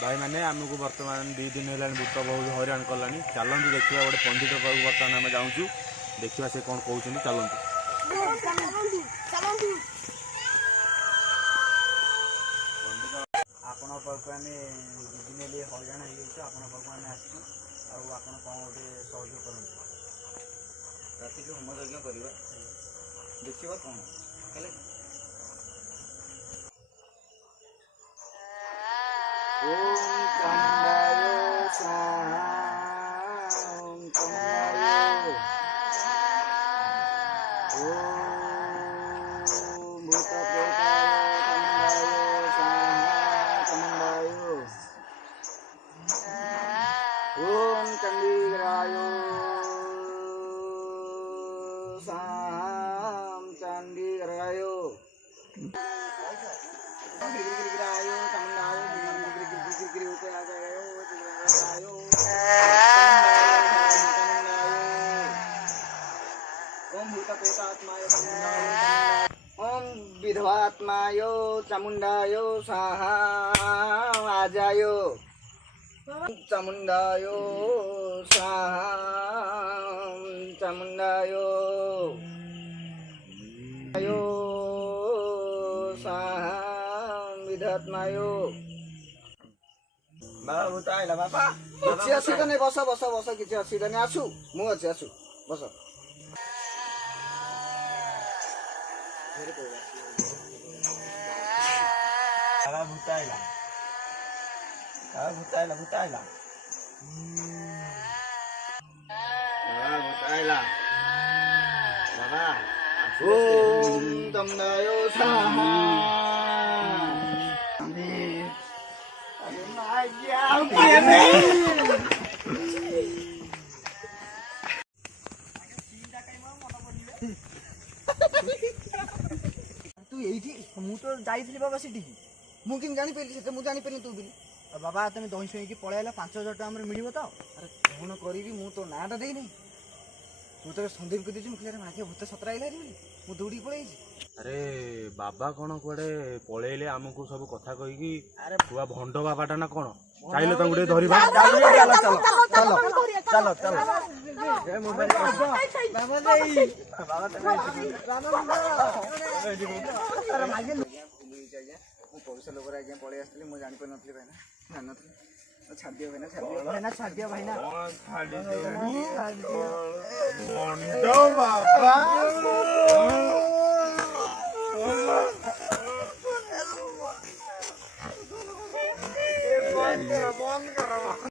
भाई मैंने आमको बर्तमान 2 दिन है भूत बहुत हईराण कला चलतु देखा गोटे पंडित पाक बर्तमान आम जाऊँ देखा से कौन कहते चलतु आपण पाक आम 2 दिन हईराण हो आपण पाक आम आसू आपड़ कौन गोटे सहयोग कर राति को होम यज्ञ करवा देखा कौन हेले ओम चंडीगराय साम चंडीगराय गिरिगिराय चंडाय गिरिगिरी ऊपर आ गए ओम भूत प्रेतात्माय ओम विधवात्माय चामुंडाय स्वाहा आजाय चामुंडायो स्वाहा चामुंडायो आयो स्वाहा विधात्मायो बाबा उताइला बाबा किसी असुविधा नहीं बस बस बस किसी असुविधा नहीं आसु मु अच्छे आसु बस बाबा भूताइला भूताइला भूताइला भूताइला बाबा ओम तमनायो स्वाहा अरे तू यही मु तो जाइली बाबा सीटी मुझे जानी पारि से मुझे जानी पारि तू भी बाबा तुम दही शुई पलैला 5000 टका मिल तो अरे कौन करी मु तो नाटा देनी तू तो संदीप को दीजिए मुझे मागे भूत सतरा आइला मु दौड़ी पलि अरे बाबा कौन कुआडे पलैले आमको सब कथा कहीकि बुआ भंड बाबाटा ना कौन चाहिए तो गोटे धरवा चलो चलो चलो पैसा लोग आज्ञा पलि आसती मुझे जानी पारि नी भाईना जानी छाड़ दियो भाईना छाड़ दियो भाईना बंद करो